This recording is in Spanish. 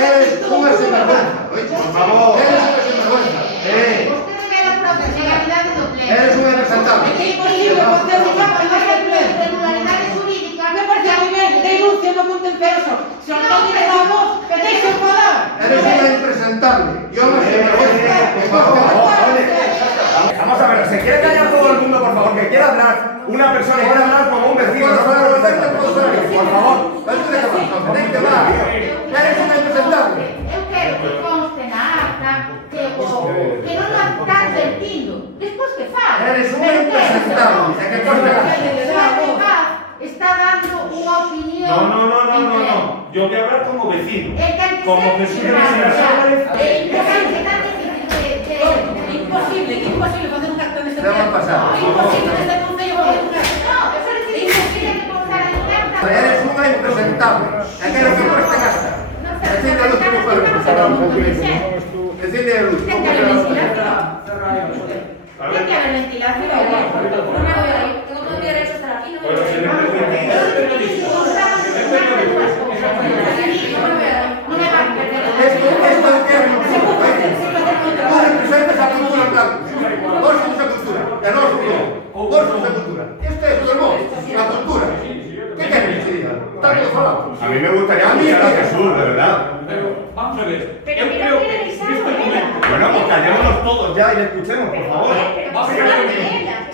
Eres una sinvergüenza. Por favor. Eres una sinvergüenza. Eres un irrespetuoso. Es imposible, porque se llama irregularidades jurídicas. me parece muy bien, denuncia, no contencioso. Si no tiene la voz, tenéis que enfadar. Eres una impresentable. Yo no soy sinvergüenza. Por favor. Vamos a ver, ¿se quiere callar todo el mundo, por favor? Que quiera hablar. Una persona quiere hablar como un vecino. No puede hablar, por favor. Eres una impresentable. Eu quero que conste na acta que non a está advertindo. Despois que faz. Eres una impresentable. Que faz está dando unha opinión. No. Yo voy a hablar como vecino. Como Jesús de Imposible facer un acto neste ¿Qué va a pasar? Imposible neste concello facer un acto. Eres una impresentable. Quiero que cueste gasta. Decide el último juego. Decide el último. Tiene que haber ventilación. Tengo todo mi derecho a estar aquí. Bueno, se me permite. No me va a perder. Esto es que tú representas a cultura en blanco. Vos sos a cultura. Que no sos vos sos a cultura. Esto es todo vos. La cultura. ¿Qué quieres que diga? Está todo falado. A mí me gustaría escuchar a Jesús, de verdad. Pero, vamos a ver. Pero Yo mira, creo mira, que Lisa, en este mira. momento. Bueno, pues callémonos todos ya y le escuchemos, por favor. Pero vamos a hablar de ella.